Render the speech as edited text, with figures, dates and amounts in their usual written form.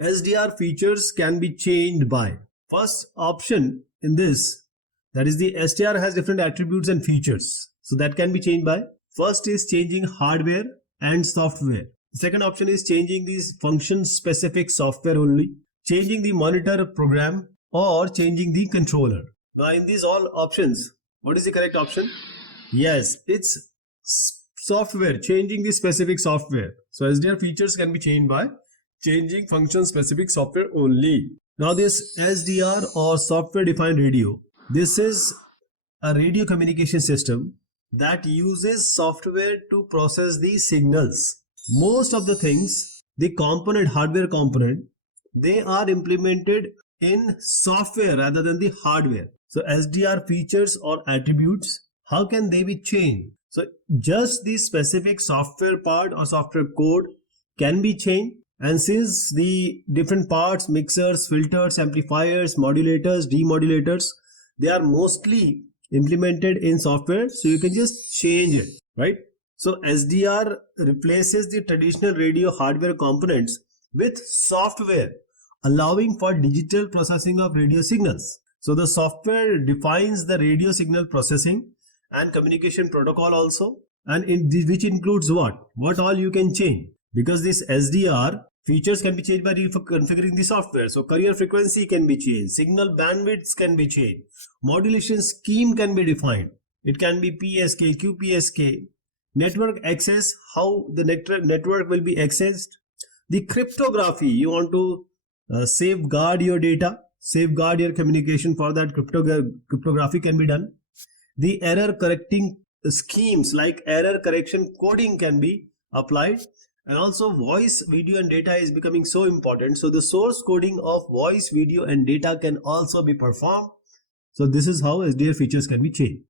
SDR features can be changed by first option in this, that is the SDR has different attributes and features. So that can be changed by first is changing hardware and software. Second option is changing these function specific software only, changing the monitor program or changing the controller. Now in these all options, what is the correct option? Yes, it's software, changing the specific software. So SDR features can be changed by changing function specific software only. Now this SDR or software defined radio, this is a radio communication system that uses software to process the signals. Most of the things, the component, hardware component, they are implemented in software rather than the hardware. So SDR features or attributes, how can they be changed? So just the specific software part or software code can be changed. And since the different parts, mixers, filters, amplifiers, modulators, demodulators, they are mostly implemented in software, so you can just change it, right? So SDR replaces the traditional radio hardware components with software, allowing for digital processing of radio signals. So the software defines the radio signal processing and communication protocol also, and which includes what all you can change, because this SDR features can be changed by configuring the software. So carrier frequency can be changed, signal bandwidths can be changed, modulation scheme can be defined. It can be PSK, QPSK, network access, how the network will be accessed, the cryptography, you want to safeguard your data, safeguard your communication, for that cryptography can be done. The error correcting schemes like error correction coding can be applied. And also voice, video and data is becoming so important. So the source coding of voice, video and data can also be performed. So this is how SDR features can be changed.